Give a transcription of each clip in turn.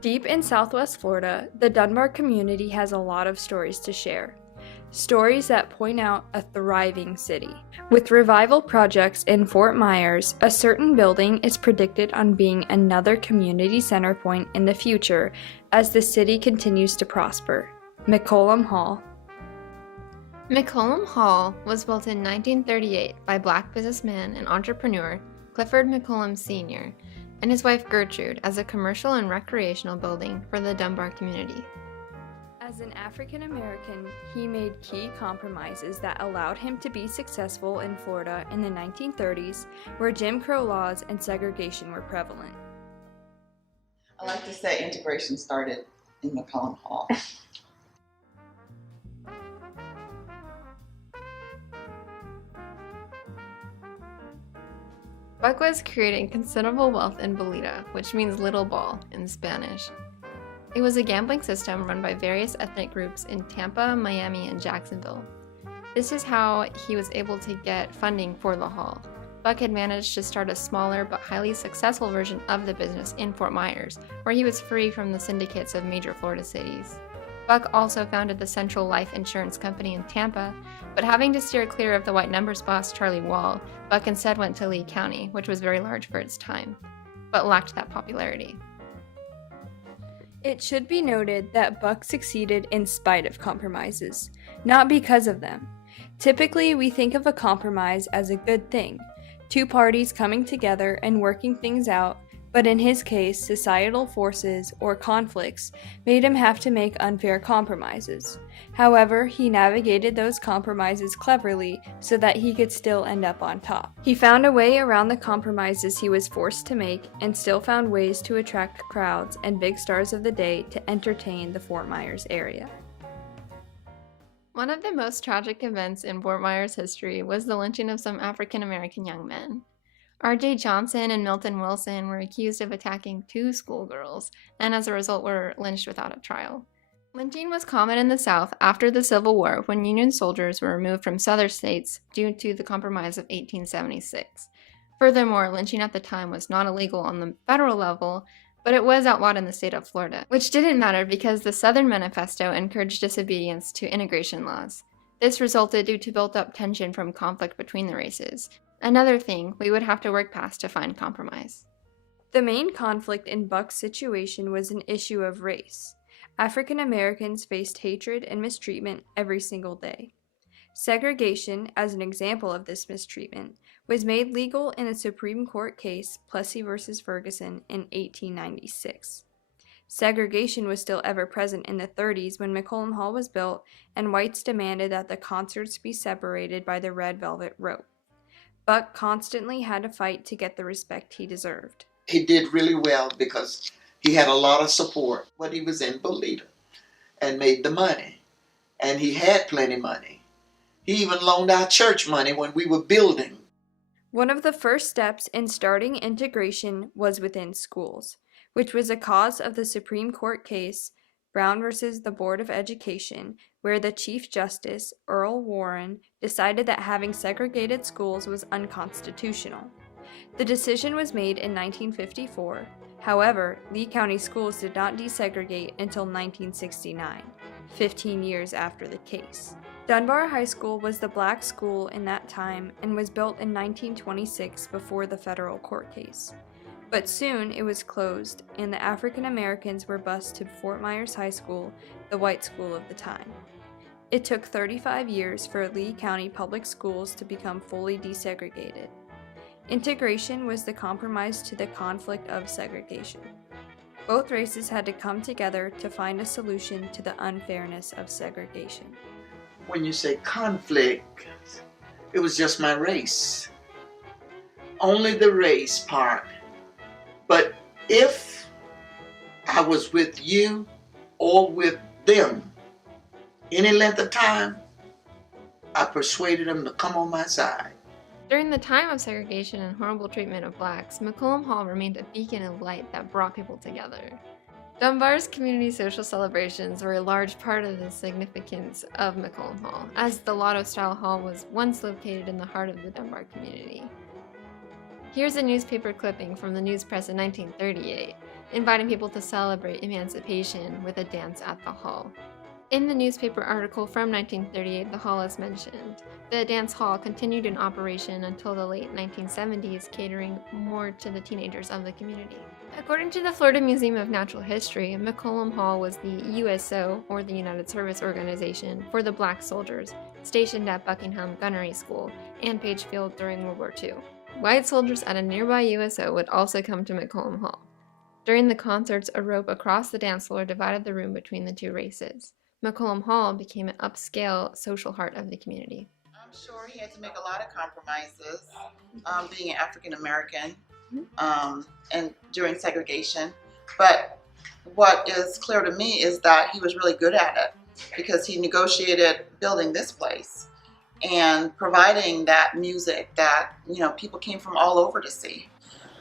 Deep in Southwest Florida, the Dunbar community has a lot of stories to share. Stories that point out a thriving city. With revival projects in Fort Myers, a certain building is predicted on being another community center point in the future as the city continues to prosper. McCollum Hall. McCollum Hall was built in 1938 by Black businessman and entrepreneur Clifford McCollum Sr. and his wife Gertrude as a commercial and recreational building for the Dunbar community. As an African American, he made key compromises that allowed him to be successful in Florida in the 1930s, where Jim Crow laws and segregation were prevalent. I like to say integration started in McCollum Hall. Buck was creating considerable wealth in Bolita, which means little ball in Spanish. It was a gambling system run by various ethnic groups in Tampa, Miami, and Jacksonville. This is how he was able to get funding for the hall. Buck had managed to start a smaller but highly successful version of the business in Fort Myers, where he was free from the syndicates of major Florida cities. Buck also founded the Central Life Insurance Company in Tampa, but having to steer clear of the white numbers boss Charlie Wall, Buck instead went to Lee County, which was very large for its time, but lacked that popularity. It should be noted that Buck succeeded in spite of compromises, not because of them. Typically, we think of a compromise as a good thing, two parties coming together and working things out, but in his case, societal forces or conflicts made him have to make unfair compromises. However, he navigated those compromises cleverly so that he could still end up on top. He found a way around the compromises he was forced to make and still found ways to attract crowds and big stars of the day to entertain the Fort Myers area. One of the most tragic events in Fort Myers history was the lynching of some African American young men. R.J. Johnson and Milton Wilson were accused of attacking two schoolgirls, and as a result were lynched without a trial. Lynching was common in the South after the Civil War when Union soldiers were removed from Southern states due to the Compromise of 1876. Furthermore, lynching at the time was not illegal on the federal level, but it was outlawed in the state of Florida, which didn't matter because the Southern Manifesto encouraged disobedience to integration laws. This resulted due to built-up tension from conflict between the races. Another thing we would have to work past to find compromise. The main conflict in Buck's situation was an issue of race. African Americans faced hatred and mistreatment every single day. Segregation, as an example of this mistreatment, was made legal in a Supreme Court case, Plessy v. Ferguson, in 1896. Segregation was still ever present in the 30s when McCollum Hall was built, and whites demanded that the concerts be separated by the red velvet rope. Buck constantly had to fight to get the respect he deserved. He did really well because he had a lot of support when he was in Bolita and made the money. And he had plenty of money. He even loaned out church money when we were building. One of the first steps in starting integration was within schools, which was a cause of the Supreme Court case Brown versus the Board of Education, where the Chief Justice, Earl Warren, decided that having segregated schools was unconstitutional. The decision was made in 1954. However, Lee County schools did not desegregate until 1969, 15 years after the case. Dunbar High School was the black school in that time and was built in 1926 before the federal court case. But soon it was closed, and the African Americans were bused to Fort Myers High School, the white school of the time. It took 35 years for Lee County public schools to become fully desegregated. Integration was the compromise to the conflict of segregation. Both races had to come together to find a solution to the unfairness of segregation. When you say conflict, it was just my race. Only the race part. But if I was with you or with them any length of time, I persuaded them to come on my side. During the time of segregation and horrible treatment of blacks, McCollum Hall remained a beacon of light that brought people together. Dunbar's community social celebrations were a large part of the significance of McCollum Hall, as the Lotto-style hall was once located in the heart of the Dunbar community. Here's a newspaper clipping from the news press in 1938. inviting people to celebrate emancipation with a dance at the hall. In the newspaper article from 1938, the hall is mentioned. The dance hall continued in operation until the late 1970s, catering more to the teenagers of the community. According to the Florida Museum of Natural History, McCollum Hall was the USO, or the United Service Organization, for the black soldiers stationed at Buckingham Gunnery School and Page Field during World War II. White soldiers at a nearby USO would also come to McCollum Hall. During the concerts, a rope across the dance floor divided the room between the two races. McCollum Hall became an upscale social heart of the community. I'm sure he had to make a lot of compromises, being African American, and during segregation. But what is clear to me is that he was really good at it because he negotiated building this place and providing that music that people came from all over to see.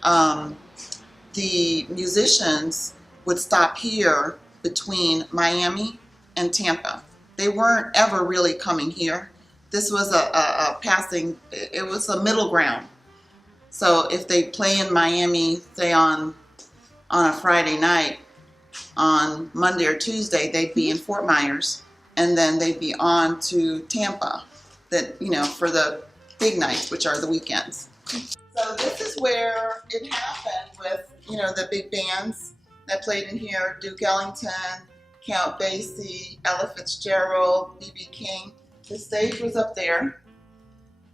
The musicians would stop here between Miami and Tampa. They weren't ever really coming here. This was a passing, it was a middle ground. So if they play in Miami, say on a Friday night, on Monday or Tuesday, they'd be in Fort Myers, and then they'd be on to Tampa, for the big nights, which are the weekends. So this is where it happened with, the big bands that played in here: Duke Ellington, Count Basie, Ella Fitzgerald, B.B. King. The stage was up there.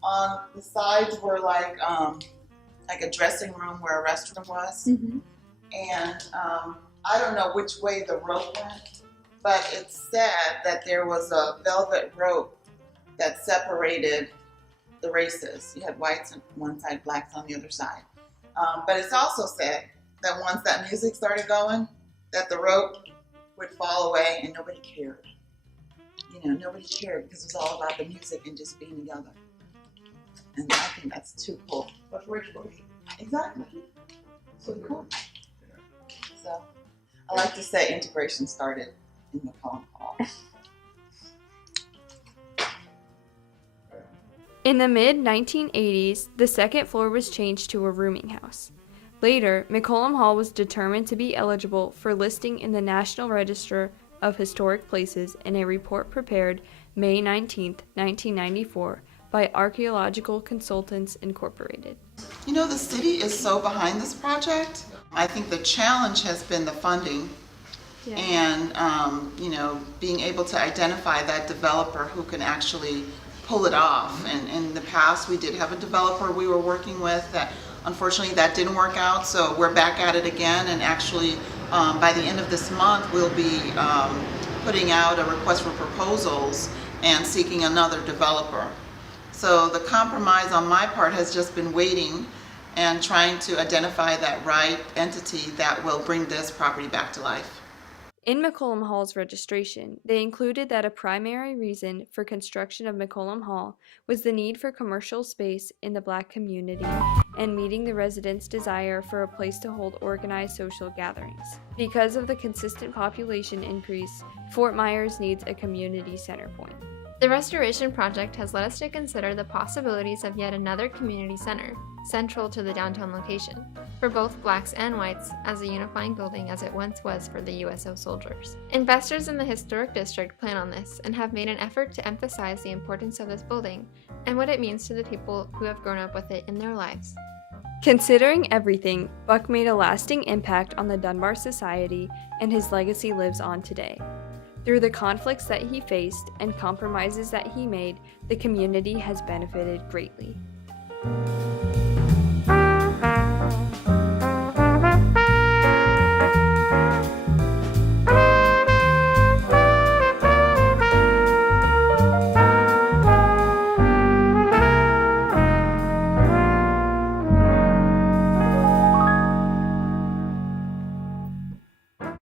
On the sides were like a dressing room where a restaurant was. And I don't know which way the rope went, but it said that there was a velvet rope that separated the races. You had whites on one side, blacks on the other side. But it's also said that once that music started going, that the rope would fall away and nobody cared. Nobody cared because it was all about the music and just being together. And I think that's too cool. But which was Exactly. So cool. So I like to say integration started in McCollum Hall. In the mid-1980s, the second floor was changed to a rooming house. Later, McCollum Hall was determined to be eligible for listing in the National Register of Historic Places in a report prepared May 19, 1994 by Archaeological Consultants Incorporated. The city is so behind this project. I think the challenge has been the funding and, being able to identify that developer who can actually pull it off. And in the past, we did have a developer we were working with that unfortunately that didn't work out. So we're back at it again, and actually by the end of this month, we'll be putting out a request for proposals and seeking another developer. So the compromise on my part has just been waiting and trying to identify that right entity that will bring this property back to life. In McCollum Hall's registration, they included that a primary reason for construction of McCollum Hall was the need for commercial space in the Black community and meeting the residents' desire for a place to hold organized social gatherings. Because of the consistent population increase, Fort Myers needs a community center point. The restoration project has led us to consider the possibilities of yet another community center, central to the downtown location, for both blacks and whites as a unifying building as it once was for the USO soldiers. Investors in the historic district plan on this and have made an effort to emphasize the importance of this building and what it means to the people who have grown up with it in their lives. Considering everything, Buck made a lasting impact on the Dunbar society, and his legacy lives on today. Through the conflicts that he faced and compromises that he made, the community has benefited greatly.